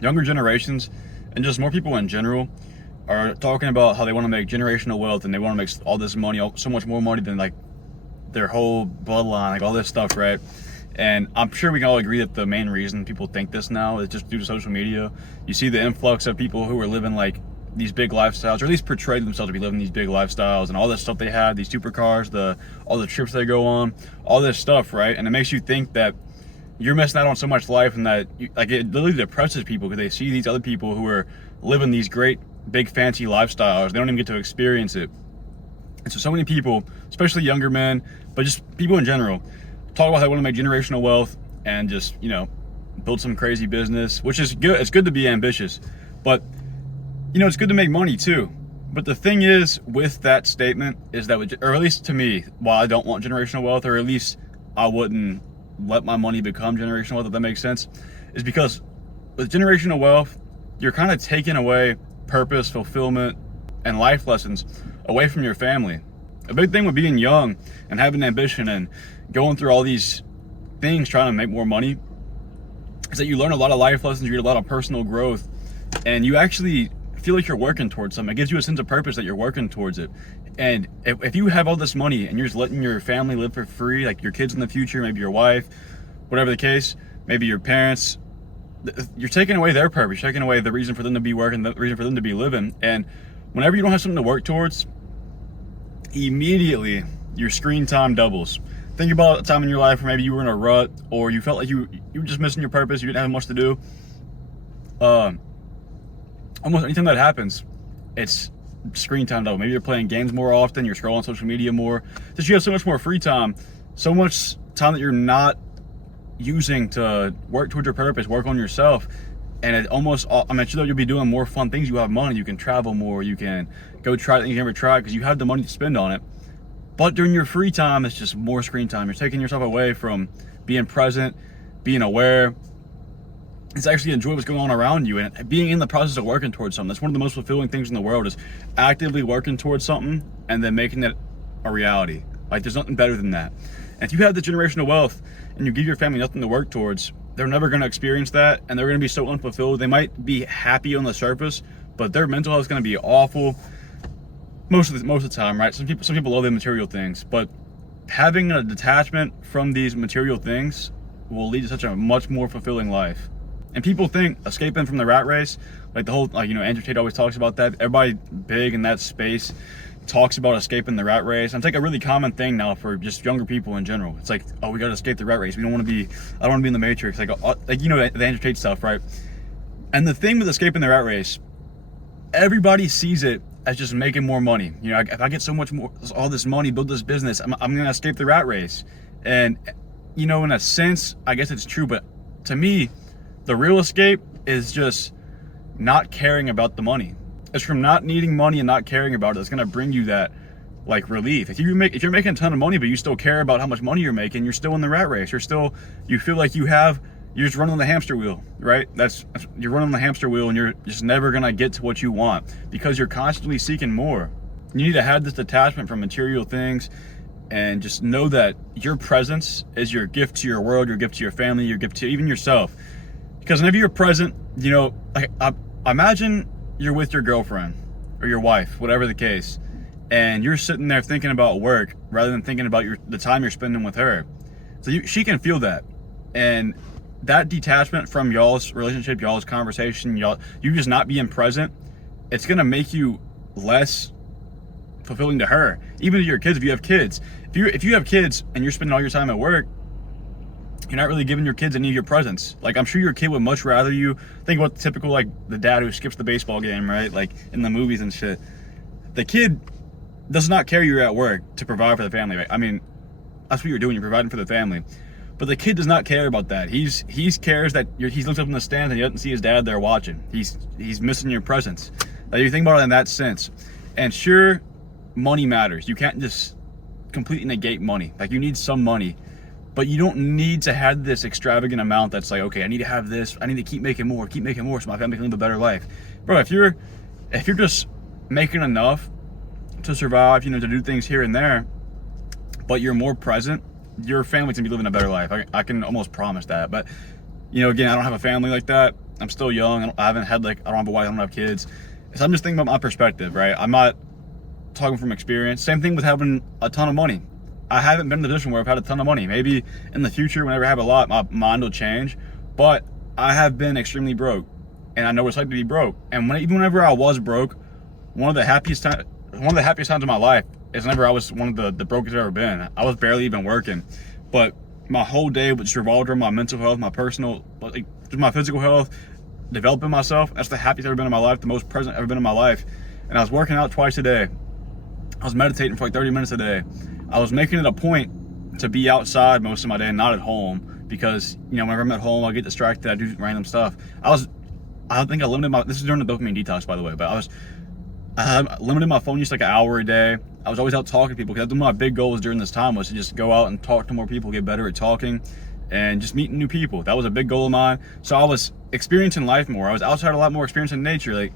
younger generations and just more people in general are talking about how they want to make generational wealth and they want to make all this money, so much more money than like their whole bloodline, like all this stuff, right? And I'm sure we can all agree that the main reason people think this now is just due to social media. You see the influx of people who are living like these big lifestyles, or at least portray themselves to be living these big lifestyles, and all this stuff they have, these supercars, all the trips they go on, all this stuff, right? And it makes you think that you're missing out on so much life, and that like it literally depresses people because they see these other people who are living these great big fancy lifestyles. They don't even get to experience it. And so many people, especially younger men, but just people in general, talk about how they want to make generational wealth and just, you know, build some crazy business, which is good. It's good to be ambitious, but you know, it's good to make money too. But the thing is with that statement is that, or at least to me, while I don't want generational wealth, or at least I wouldn't let my money become generational wealth, if that makes sense, is because with generational wealth, you're kind of taking away purpose, fulfillment, and life lessons away from your family. A big thing with being young and having ambition and going through all these things trying to make more money is that you learn a lot of life lessons, you get a lot of personal growth, and you actually feel like you're working towards something. It gives you a sense of purpose that you're working towards it. And if you have all this money and you're just letting your family live for free, like your kids in the future, maybe your wife, whatever the case, maybe your parents, you're taking away their purpose, you're taking away the reason for them to be working, the reason for them to be living. And whenever you don't have something to work towards, immediately your screen time doubles. Think about a time in your life where maybe you were in a rut, or you felt like you were just missing your purpose, you didn't have much to do. Almost anytime that happens, it's screen time double. Maybe you're playing games more often, you're scrolling social media more. Just you have so much more free time, so much time that you're not using to work towards your purpose, work on yourself. And it almost, I mean, you'll be doing more fun things. You have money, you can travel more, you can go try things you never tried because you have the money to spend on it. But during your free time, it's just more screen time. You're taking yourself away from being present, being aware. It's actually enjoy what's going on around you and being in the process of working towards something. That's one of the most fulfilling things in the world, is actively working towards something and then making it a reality. Like, there's nothing better than that. And if you have the generational wealth and you give your family nothing to work towards, they're never going to experience that, and they're going to be so unfulfilled. They might be happy on the surface, but their mental health is going to be awful most of the time, right? Some people love the material things, but having a detachment from these material things will lead to such a much more fulfilling life. And people think escaping from the rat race, like the whole, like, you know, Andrew Tate always talks about that. Everybody big in that space talks about escaping the rat race. And it's like a really common thing now for just younger people in general. It's like, oh, we got to escape the rat race. I don't want to be in the Matrix. Like, you know, the Andrew Tate stuff, right? And the thing with escaping the rat race, everybody sees it as just making more money. You know, if I get so much more, all this money, build this business, I'm going to escape the rat race. And, you know, in a sense, I guess it's true. But to me, the real escape is just not caring about the money. It's from not needing money and not caring about it that's going to bring you that, like, relief. If you're making a ton of money but you still care about how much money you're making, you're still in the rat race. You feel like you're just running on the hamster wheel, right? You're running on the hamster wheel and you're just never going to get to what you want because you're constantly seeking more. You need to have this detachment from material things and just know that your presence is your gift to your world, your gift to your family, your gift to even yourself. Because whenever you're present, you know, like, imagine you're with your girlfriend or your wife, whatever the case, and you're sitting there thinking about work rather than thinking about the time you're spending with her. So she can feel that. And that detachment from y'all's relationship, y'all's conversation, you just not being present, it's going to make you less fulfilling to her. Even to your kids, if you have kids. If you have kids and you're spending all your time at work, you're not really giving your kids any of your presence. Like, I'm sure your kid would much rather you think about the typical, like, the dad who skips the baseball game, right? Like in the movies and shit. The kid does not care you're at work to provide for the family, right? I mean, that's what you're doing. You're providing for the family. But the kid does not care about that. He cares that he looks up in the stands and he doesn't see his dad there watching. He's missing your presence. Like, you think about it in that sense. And sure, money matters. You can't just completely negate money. Like, you need some money. But you don't need to have this extravagant amount that's like, okay, I need to have this. I need to keep making more so my family can live a better life. Bro, if you're just making enough to survive, you know, to do things here and there, but you're more present, your family's gonna be living a better life. I can almost promise that. But, you know, again, I don't have a family like that. I'm still young. I haven't had I don't have a wife, I don't have kids. So I'm just thinking about my perspective, right? I'm not talking from experience. Same thing with having a ton of money. I haven't been in the position where I've had a ton of money. Maybe in the future, whenever I have a lot, my mind will change. But I have been extremely broke, and I know what it's like to be broke. And even whenever I was broke, one of the happiest times of my life is whenever I was one of the brokest I've ever been. I was barely even working, but my whole day was revolved around my mental health, my personal, just my physical health, developing myself. That's the happiest I've ever been in my life, the most present I've ever been in my life. And I was working out twice a day. I was meditating for 30 minutes a day. I was making it a point to be outside most of my day and not at home, because, whenever I'm at home, I get distracted, I do random stuff. I think I limited this is during the dopamine detox, by the way, but I limited my phone use an hour a day. I was always out talking to people, because my big goals during this time was to just go out and talk to more people, get better at talking, and just meeting new people. That was a big goal of mine. So I was experiencing life more. I was outside a lot more, experiencing nature.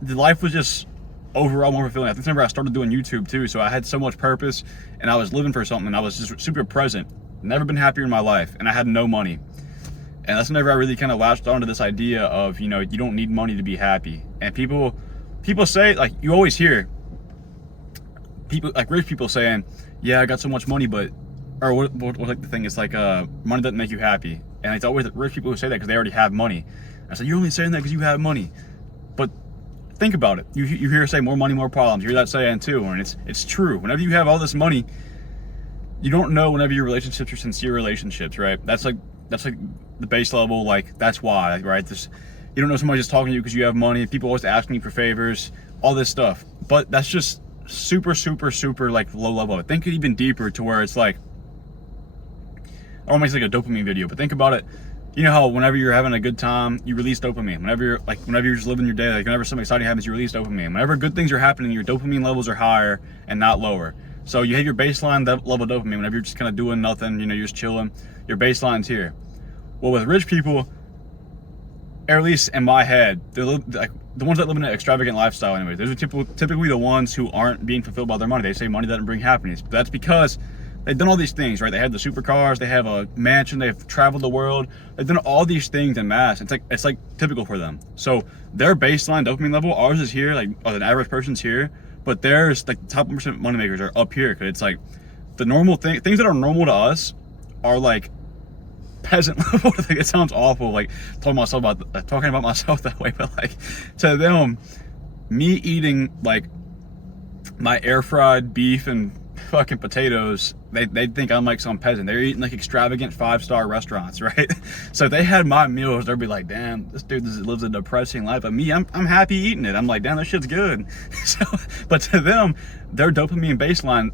The life was just overall more fulfilling. I think whenever I started doing YouTube too, so I had so much purpose, and I was living for something, and I was just super present. Never been happier in my life, and I had no money. And that's whenever I really kind of latched onto this idea of, you don't need money to be happy. And people say, you always hear people, rich people saying, yeah, I got so much money, but, or what the thing is, money doesn't make you happy. And it's always rich people who say that because they already have money. I said, you're only saying that because you have money. But think about it. You hear say more money, more problems. You hear that saying too, and it's true. Whenever you have all this money, you don't know whenever your relationships are sincere relationships, right? That's like the base level. That's why, right? You don't know somebody just talking to you because you have money. People always asking you for favors, all this stuff. But that's just super, super, super low level. Think it even deeper to where it's I don't make a dopamine video, but think about it. You know how whenever you're having a good time, you release dopamine. Whenever you're just living your day, whenever something exciting happens, you release dopamine. Whenever good things are happening, your dopamine levels are higher and not lower. So you have your baseline level of dopamine. Whenever you're just kind of doing nothing, you're just chilling, your baseline's here. Well, with rich people, or at least in my head, they're the ones that live in an extravagant lifestyle anyways. Those are typically the ones who aren't being fulfilled by their money. They say money doesn't bring happiness. But that's because they've done all these things, right? They have the supercars, they have a mansion, they've traveled the world, they've done all these things en masse. It's typical for them. So their baseline dopamine level, ours is here, an average person's here, but theirs, the top 1% money makers are up here, because it's the normal things that are normal to us are peasant level. It sounds awful, talking about myself that way, but to them, me eating my air fried beef and fucking potatoes, they think I'm some peasant. They're eating extravagant 5-star restaurants, right? So if they had my meals, they'd be like, damn, this dude lives a depressing life. But me, I'm happy eating it. I'm like, damn, that shit's good. So, but to them, their dopamine baseline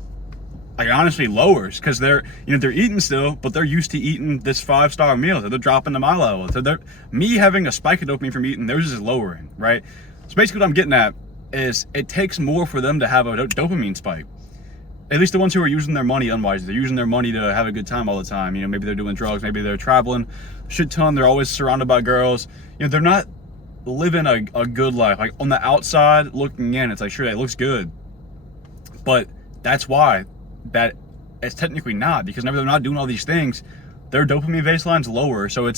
honestly lowers, because they're eating still, but they're used to eating this 5-star meal, so they're dropping to my level. So me having a spike of dopamine from eating, theirs is lowering, right? So basically what I'm getting at is it takes more for them to have a dopamine spike. At least the ones who are using their money unwisely. They're using their money to have a good time all the time. Maybe they're doing drugs, maybe they're traveling shit ton, they're always surrounded by girls. They're not living a good life. On the outside looking in, it's sure, it looks good, but that's why that it's technically not, because whenever they're not doing all these things, their dopamine baseline's lower. So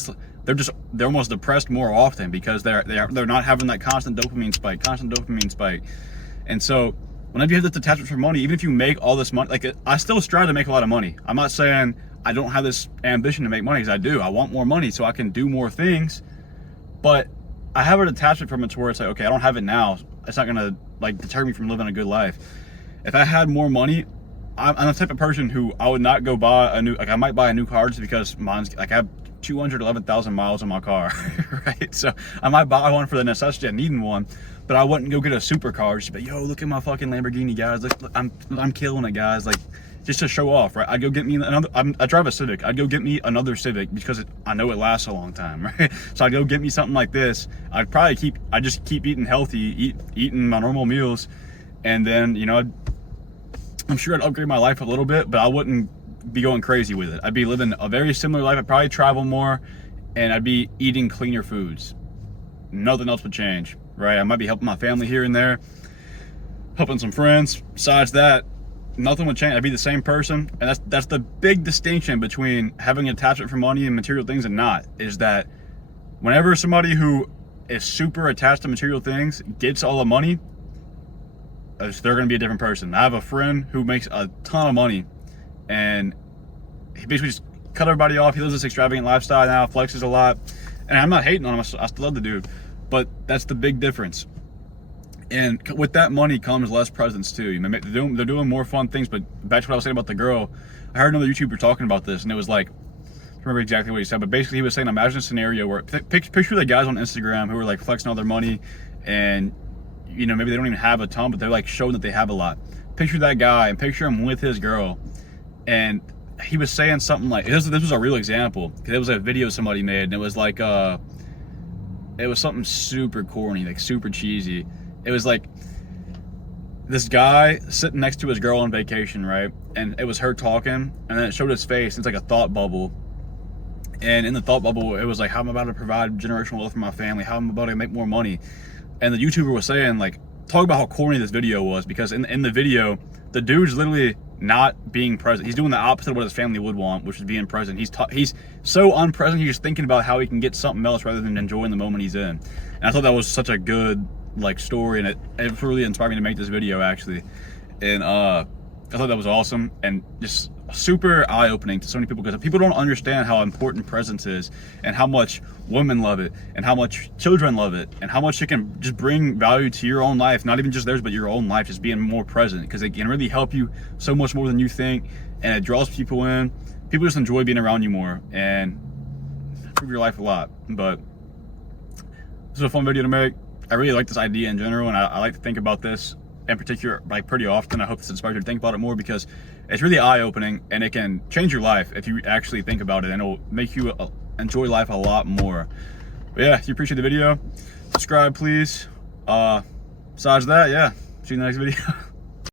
they're almost depressed more often, because they're not having that constant dopamine spike. And so whenever you have this detachment from money, even if you make all this money, I still strive to make a lot of money. I'm not saying I don't have this ambition to make money, because I do. I want more money so I can do more things, but I have a detachment from it to where it's okay, I don't have it now. It's not gonna deter me from living a good life. If I had more money, I'm the type of person who I would not go buy a new, I might buy a new car just because mine's, I have 211,000 miles on my car, right? So I might buy one for the necessity of needing one, but I wouldn't go get a supercar just be, yo, look at my fucking Lamborghini, guys. Look, I'm killing it, guys. Just to show off, right? I'd go get me another, I drive a Civic. I'd go get me another Civic because I know it lasts a long time, right? So I'd go get me something like this. I'd just keep eating healthy, eating my normal meals. And then, I'm sure I'd upgrade my life a little bit, but I wouldn't be going crazy with it. I'd be living a very similar life. I'd probably travel more, and I'd be eating cleaner foods. Nothing else would change, right? I might be helping my family here and there, helping some friends. Besides that, nothing would change. I'd be the same person. And that's the big distinction between having an attachment for money and material things and not, is that whenever somebody who is super attached to material things gets all the money, they're going to be a different person. I have a friend who makes a ton of money, and he basically just cut everybody off. He lives this extravagant lifestyle now, flexes a lot, and I'm not hating on him. I still love the dude, but that's the big difference. And with that money comes less presence too. You know, they're doing more fun things. But back to what I was saying about the girl, I heard another YouTuber talking about this, and it was like, I don't remember exactly what he said, but basically he was saying, imagine a scenario where picture the guys on Instagram who are like flexing all their money, and you know, maybe they don't even have a ton, but they're like showing that they have a lot. Picture that guy and picture him with his girl, and he was saying something like, this was a real example, because it was a video somebody made, and it was like it was something super corny, like super cheesy. It was like this guy sitting next to his girl on vacation, right? And it was her talking, and then it showed his face. It's like a thought bubble. And in the thought bubble, it was like, how am I about to provide generational wealth for my family? How am I about to make more money? And the YouTuber was saying, like, talk about how corny this video was, because in the video, the dude's literally not being present. He's doing the opposite of what his family would want, which is being present. He's so unpresent, he's just thinking about how he can get something else rather than enjoying the moment he's in. And I thought that was such a good like story, and it really inspired me to make this video actually. And I thought that was awesome and just super eye-opening to so many people, because people don't understand how important presence is, and how much women love it, and how much children love it, and how much it can just bring value to your own life, not even just theirs but your own life, just being more present, because it can really help you so much more than you think, and it draws people in. People just enjoy being around you more and improve your life a lot. But this is a fun video to make. I really like this idea in general, and I like to think about this in particular like pretty often. I hope this inspires you to think about it more, because it's really eye-opening, and it can change your life if you actually think about it, and it'll make you enjoy life a lot more. But yeah, if you appreciate the video, subscribe please. Besides that, yeah, see you in the next video.